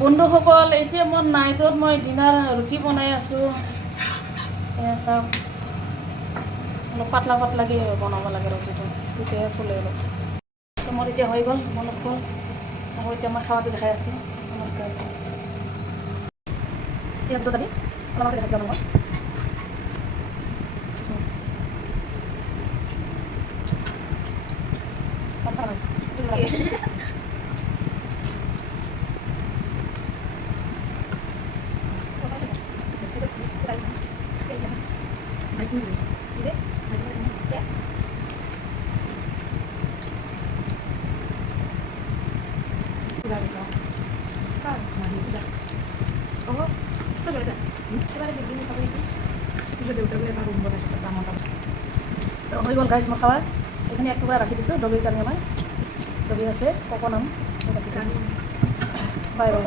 বন্ধুসকল, এতিয়া মোৰ নাইটত মই ডিনাৰ ৰুটি বনাই আছোঁ। চাওক, অলপ পাতলা পাতলাকৈ বনাব লাগে ৰুটিটো, তেতিয়াহে ফুলে অলপ। মোৰ এতিয়া হৈ গ'ল বন্ধুসকল, আকৌ এতিয়া মই খাৱাটো দেখাই আছোঁ। নমস্কাৰ। এতিয়া দুটা দি অলপ দেখাইছিলোঁ আপোনালোকক। হৈ গ'ল গাইছ মই খাৱা। এইখিনি এক টুকুৰা ৰাখি দিছোঁ দগীৰ কাৰণে। মই দগী আছে ককো নাম বাই বাই।